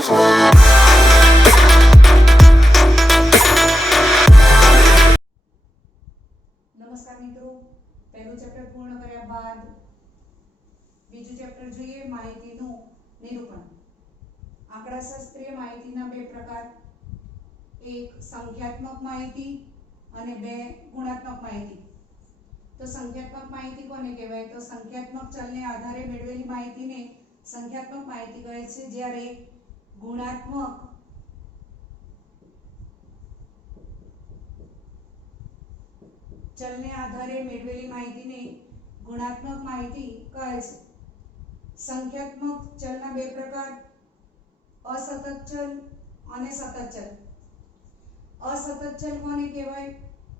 નમસ્કાર મિત્રો, પહેલું ચેપ્ટર પૂર્ણ કર્યા બાદ બીજું ચેપ્ટર જોઈએ, માહિતીનું નિરૂપણ. આંકડાશાસ્ત્રીય માહિતીના બે પ્રકાર, એક સંખ્યાત્મક માહિતી અને બે ગુણાત્મક માહિતી. તો સંખ્યાત્મક માહિતી કોને કહેવાય? તો સંખ્યાત્મક ચલને આધારે મેળવેલી માહિતીને સંખ્યાત્મક માહિતી કહે છે, જ્યારે ગુણાત્મક ચલને આધારે મેળવેલી માહિતીને ગુણાત્મક માહિતી કહે છે. સંખ્યાત્મક ચલના બે પ્રકાર, અસતત ચલ અને સતત ચલ. અસતત ચલ કોને કહેવાય?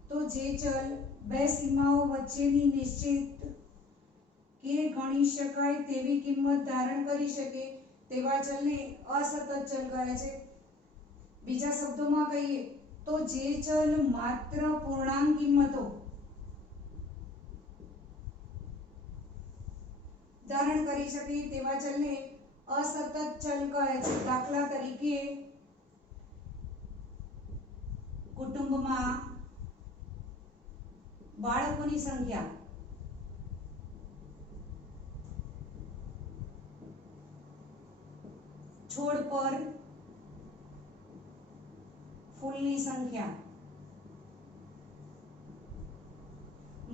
તો જે ચલ બે સીમાઓ વચ્ચેની નિશ્ચિત કે ગણી શકાય તેવી કિંમત ધારણ કરી શકે તેવા ચલને અસતત ચલ કહે છે. બીજા શબ્દોમાં કહીએ તો જે ચલ માત્ર પૂર્ણાંક કિંમતો ધારણ કરી શકે તેવા ચલને અસતત ચલ કહે છે. દાખલા તરીકે કુટુંબમાં બાળકોની સંખ્યા, છોડ પર ફૂલની સંખ્યા,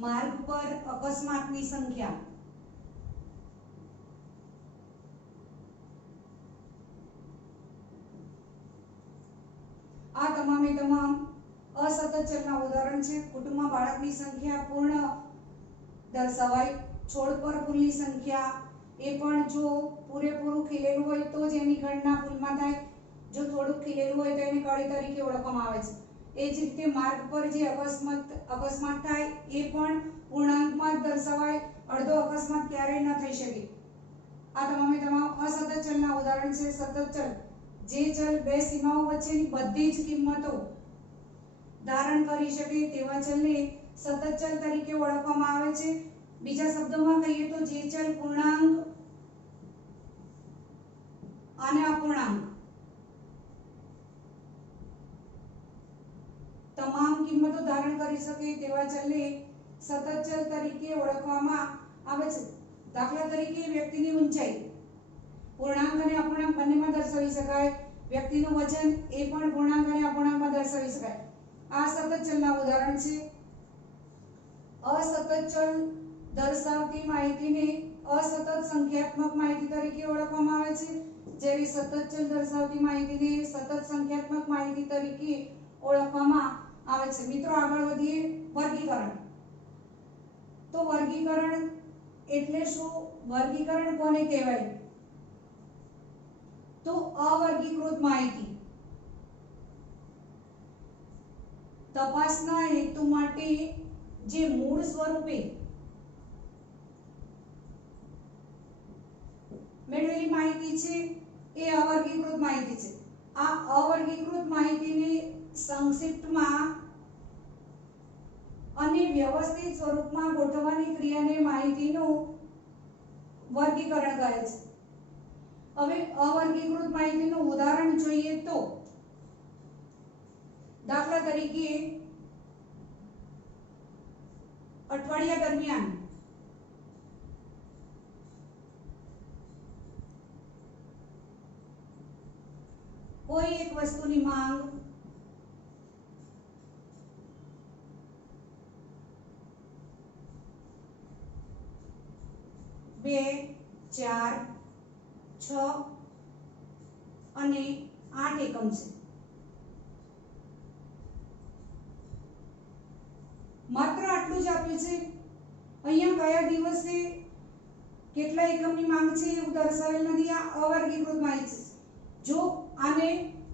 માર્ગ પર અકસ્માતની સંખ્યા, આ તમામે તમામ અસતત ચલના ઉદાહરણ છે. કુટુંબમાં બાળકની સંખ્યા પૂર્ણ દર્શાવાય. છોડ પર ફૂલની સંખ્યા એ પણ જો પૂરેપૂરું ખીલેલું હોય તો જ એની ગણના ફૂલમાં થાય. જો થોડુંક ખીલેલું હોય તો એને કળી તરીકે ઓળખવામાં આવે છે. એ જ રીતે માર્ગ પર જે અકસ્માત થાય એ પણ પૂર્ણાંકમાં જ દર્શાવાય. અડધો અકસ્માત ક્યારેય ન થઈ શકે. આ તમામે તમામ અસતત ચલના ઉદાહરણ છે. સતત ચલ, જે ચલ બે સીમાઓ વચ્ચેની બધી જ કિંમતો ધારણ કરી શકે તેવા ચલને સતત ચલ તરીકે ઓળખવામાં આવે છે. બીજા શબ્દોમાં કહીએ તો જે ચલ પૂર્ણાંક અને અપૂર્ણાંક તમામ કિંમતો ધારણ કરી શકે તેવા ચલને સતત ચલ તરીકે ઓળખવામાં આવે છે. દાખલા તરીકે વ્યક્તિની ઊંચાઈ પૂર્ણાંક અને અપૂર્ણાંક બંનેમાં દર્શાવી શકાય. વ્યક્તિનું વજન એ પણ પૂર્ણાંક અને અપૂર્ણાંકમાં દર્શાવી શકાય. આ સતત ચલના ઉદાહરણ છે. અસતત ચલ દર્શાવતી માહિતીને અસતત સંખ્યાત્મક માહિતી તરીકે ઓળખવામાં આવે છે, જ્યારે સતત ચલ દર્શાવતી માહિતીને સતત સંખ્યાત્મક માહિતી તરીકે ઓળખવામાં આવે છે. મિત્રો, આગળ વધીએ. વર્ગીકરણ. તો વર્ગીકરણ એટલે શું? વર્ગીકરણ કોને કહેવાય? તો અવર્ગીકૃત માહિતી તપાસના હેતુ માટે જે મૂળ સ્વરૂપે મેળવેલી માહિતી છે એ અવર્ગીકૃત માહિતી છે. આ અવર્ગીકૃત માહિતીને સંક્ષિપ્તમાં અને વ્યવસ્થિત સ્વરૂપમાં ગોઠવવાની ક્રિયાને માહિતીનું વર્ગીકરણ કહે છે. હવે અવર્ગીકૃત માહિતીનું ઉદાહરણ જોઈએ તો દાખલા તરીકે અઠવાડિયા દરમિયાન કોઈ એક વસ્તુની માંગ બે, 4, 6 અને 8 એકમ છે. માત્ર આટલું જ આપ્યું છે. અહીંયા કયા દિવસે કેટલા એકમની માંગ છે એવું દર્શાવેલ નથી. આ અવર્ગીકૃત માહિતી છે. જો આને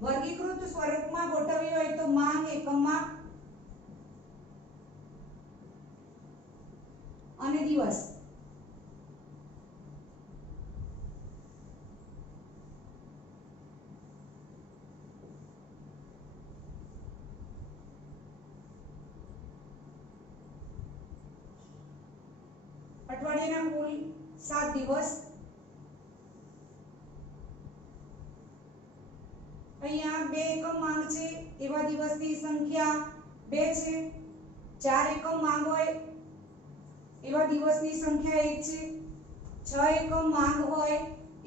વર્ગીકૃત સ્વરૂપમાં ગોઠવી હોય તો માંગ એકમમાં અને દિવસ. અઠવાડિયાના કુલ 7 દિવસ અહીંયા 2 એકમ માંગ છે એવા દિવસની સંખ્યા 2 છે. 4 એકમ માંગ હોય એવા દિવસની સંખ્યા 1 છે. 6 એકમ માંગ હોય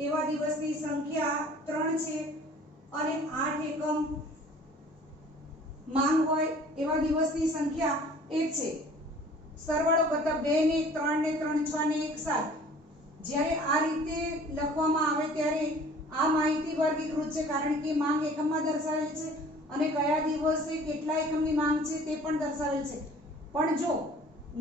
એવા દિવસની સંખ્યા 3 છે અને 8 એકમ માંગ હોય એવા દિવસની સંખ્યા 1 છે. સરવાળો કરતા 2 ને 3 ને 3 6 ને 1 7. જ્યારે આ રીતે લખવામાં આવે ત્યારે આ માહિતી વર્ગીકૃત છે, કારણ કે માંગ એકમમાં દર્શાવેલ છે અને કયા દિવસે કેટલા એકમની માંગ છે તે પણ દર્શાવેલ છે. પણ જો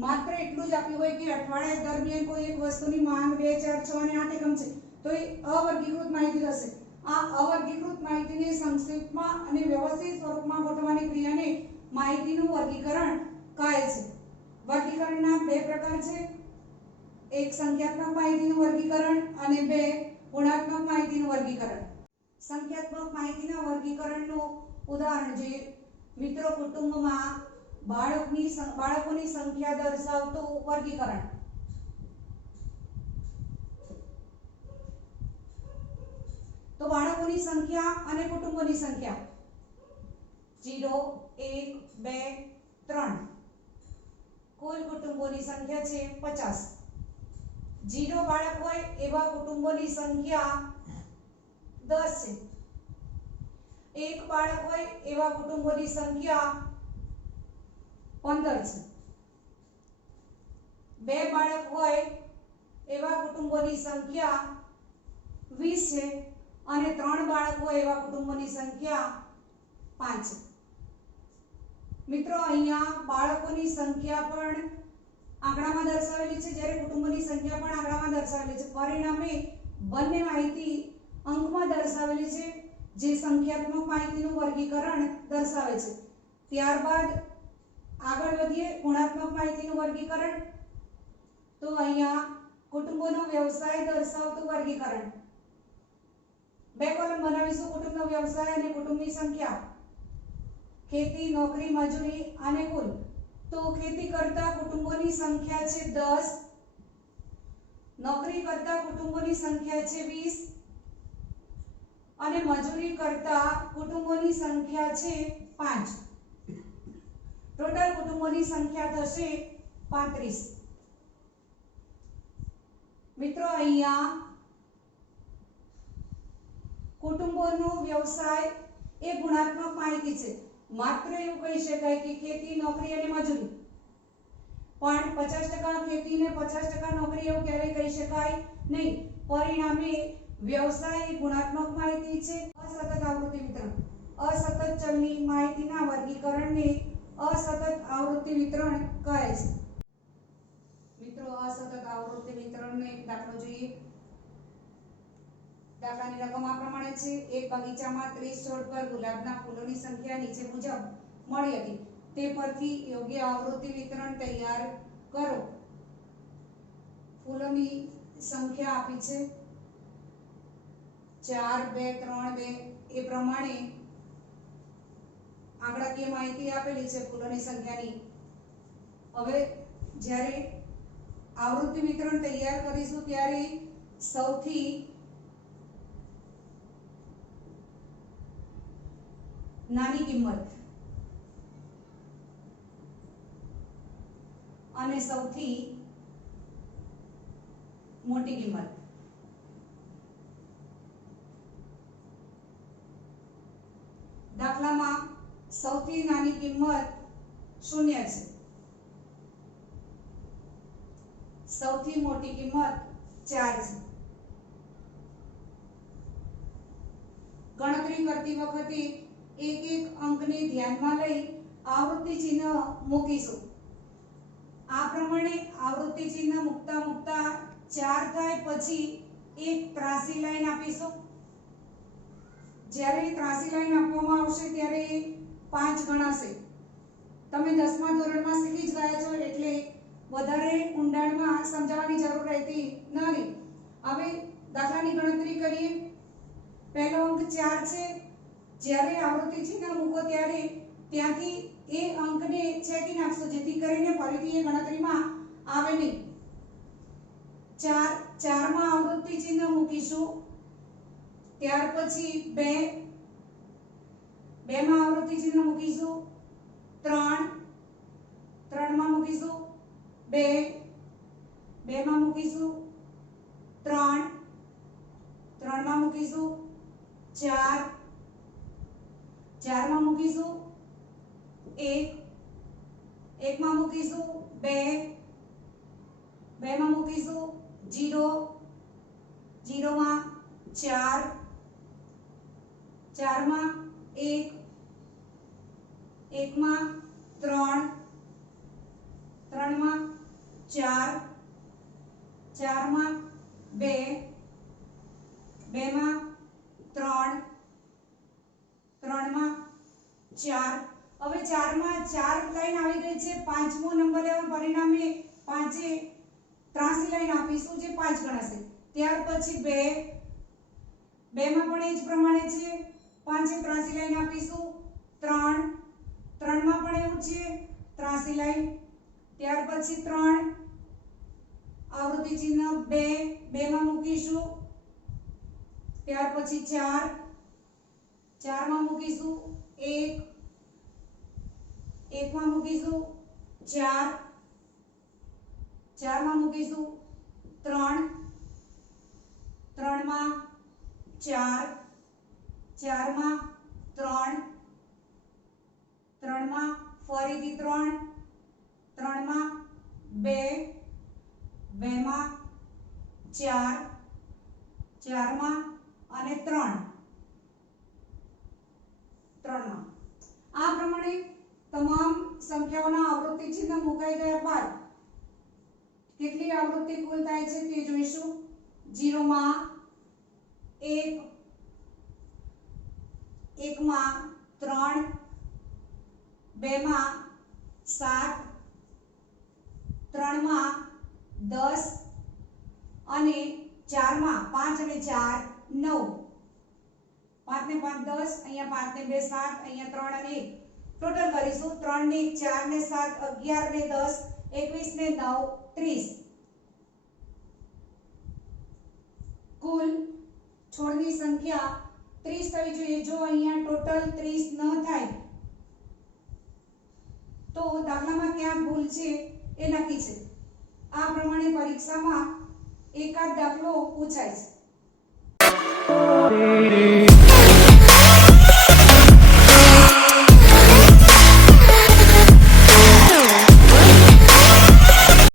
માત્ર એટલું જ આપ્યું હોય કે અઠવાડિયા દરમિયાન કોઈ એક વસ્તુની માંગ 2 4 6 અને 8 એકમ છે તો એ અવર્ગીકૃત માહિતી થશે. આ અવર્ગીકૃત માહિતીને સંક્ષિપ્તમાં અને વ્યવસ્થિત સ્વરૂપમાં ગોઠવવાની ક્રિયાને માહિતીનું વર્ગીકરણ કહે છે. વર્ગીકરણના 2 પ્રકાર છે, એક સંખ્યાત્મક માહિતીનું વર્ગીકરણ અને 2 ગુણાત્મક માહિતીનું વર્ગીકરણ. સંખ્યાત્મક માહિતીના વર્ગીકરણનું ઉદાહરણ જોઈએ. મિત્રો, કુટુંબમાં બાળકોની સંખ્યા દર્શાવતું વર્ગીકરણ. તો બાળકોની સંખ્યા અને કુટુંબોની સંખ્યા 0 1 2 3. કુલ કુટુંબોની સંખ્યા છે 50. 0 બાળક હોય એવા કુટુંબોની સંખ્યા 10 છે. 1 બાળક હોય એવા કુટુંબોની સંખ્યા 15 છે. 2 બાળક હોય એવા કુટુંબોની સંખ્યા 20 છે અને 3 બાળક હોય એવા કુટુંબોની સંખ્યા 5 છે. મિત્રો, અહીંયા બાળકોની સંખ્યા પણ આંકડામાં દર્શાવેલી છે જ્યારે કુટુંબોની સંખ્યા પણ આંકડામાં દર્શાવેલી છે. પરિણામે બંને માહિતી અંકમાં દર્શાવેલી છે જે સંખ્યાત્મક માહિતીનું વર્ગીકરણ દર્શાવે છે. ત્યારબાદ આગળ વધીએ ગુણાત્મક માહિતીનું વર્ગીકરણ. તો અહીંયા કુટુંબોનો વ્યવસાય દર્શાવતું વર્ગીકરણ. 2 કોલમ બનાવીશું, કુટુંબનો વ્યવસાય અને કુટુંબની સંખ્યા, ખેતી, નોકરી, મજૂરી અને કુલ. તો ખેતી કરતા કુટુંબોની સંખ્યા છે 10, નોકરી કરતા કુટુંબોની સંખ્યા છે 20 અને મજૂરી કરતા કુટુંબોની સંખ્યા છે 5. ટોટલ કુટુંબોની સંખ્યા થશે 35. મિત્રો, અહીંયા કુટુંબોનો વ્યવસાય એ ગુણાત્મક માહિતી છે. માત્ર એવું કહી શકાય કે ખેતી, નોકરી અને મજૂરી, પણ 50% ખેતી ને 50% નોકરી એવું ક્યારેય કહી શકાય નહીં. પરિણામે વ્યવસાય એ ગુણાત્મક માહિતી છે. અસતત આવૃત્તિ વિતરણ. અસતત ચલની માહિતીના વર્ગીકરણને અસતત આવૃત્તિ વિતરણ કહે છે. મિત્રો, અસતત આવૃત્તિ વિતરણનો એક દાખલો જોઈએ. દાખલાની રકમ આ પ્રમાણે છે. એક બગીચામાં 30 છોડ પર ગુલાબના ફૂલોની સંખ્યા નીચે મુજબ મળી હતી. તે પરથી યોગ્ય આવૃત્તિ વિતરણ તૈયાર કરો. ફૂલોની સંખ્યા આપી છે 4 2 3 2. એ પ્રમાણે આંકડાકીય માહિતી આપેલી છે ફૂલોની સંખ્યાની. હવે જ્યારે આવૃત્તિ વિતરણ તૈયાર કરીશું ત્યારે સૌથી નાની કિંમત અને સૌથી મોટી કિંમત. દાખલામાં સૌથી નાની કિંમત 0 છે, સૌથી મોટી કિંમત 4 છે. ગણતરી કરતી વખતે એક એક અંકને ધ્યાનમાં લઈ આવૃત્તિ ચિહ્ન મૂકીશું. આ પ્રમાણે આવૃત્તિ ચિહ્ન મૂકતા 4 થાય પછી એક ત્રાસી લાઈન આપીશું. જ્યારે ત્રાસી લાઈન આપવામાં આવશે ત્યારે 5 ગણાશે. તમે 10મા ધોરણમાં શીખી જ ગયા છો એટલે વધારે ઊંડાણમાં સમજાવવાની જરૂર રહેતી નથી. હવે દાખલાની ગણતરી કરીએ. પહેલો અંક 4 છે. જ્યારે આવૃત્તિ ચિહ્ન મૂકો ત્યારે ત્યાંથી એ અંકને છેકી નાખશો જેથી કરીને ફરીથી એ ગણતરીમાં આવે નહીં. 4 માં આવૃત્તિ ચિહ્ન મૂકીશું. ત્યાર પછી 2 2 માં આવૃત્તિ ચિહ્ન મૂકીશું 3 3 માં મૂકીશું 2 2 માં મૂકીશું 3 3 માં મૂકીશું 4 4 માં મૂકીશું 1 1 માં મૂકીશું 2 2 માં મૂકીશું 0 0 માં 4 4 માં 1 1 માં 3 3 માં 4 4 માં 2 2 માં 3 3 માં 4 હવે 4 માં 4 લાઈન આવી ગઈ છે પાંચમો નંબર લેવા પરિણામે 5 એ ત્રાસી લાઈન આપીશું જે 5 ગણાશે ત્યાર પછી 2 2 માં પણ એ જ પ્રમાણે છે 5 એ ત્રાસી લાઈન આપીશું 3 3 માં પણ એવું છે ત્રાસી લાઈન ત્યાર પછી 3 આવૃત્તિ ચિહ્ન 2 2 માં મૂકીશું ત્યાર પછી 4 4 માં મૂકીશું 1 1 માં મૂકીશું 4 4 માં મૂકીશું 3 3 માં 4 4 માં 3 3 માં ફરીથી 3 3 માં 2 2 માં 4 4 માં અને 3 માં આ પ્રમાણે તમામ સંખ્યાઓના આવૃત્તિ ચિહ્ન મુકાઈ ગયા બાદ કેટલી આવૃત્તિ કુલ થાય છે તે જોઈશું 0 માં 1 1 માં 3 2 માં 7 3 માં 10 અને 4 માં 5 અને 4 9 5 ને 5 10 અહીંયા 5 ને 2 7 અહીંયા 3 અને 1 ટોટલ કરીશું 3 ને 1 4 ને 7 11 ને 10 21 ને 9 30 કુલ છોડની સંખ્યા 30 થવી જોઈએ જો અહીંયા ટોટલ 30 ન થાય તો દાખલામાં ક્યાં ભૂલ છે એ નક્કી છે આ પ્રમાણે પરીક્ષામાં એકાદ દાખલો પૂછાય છે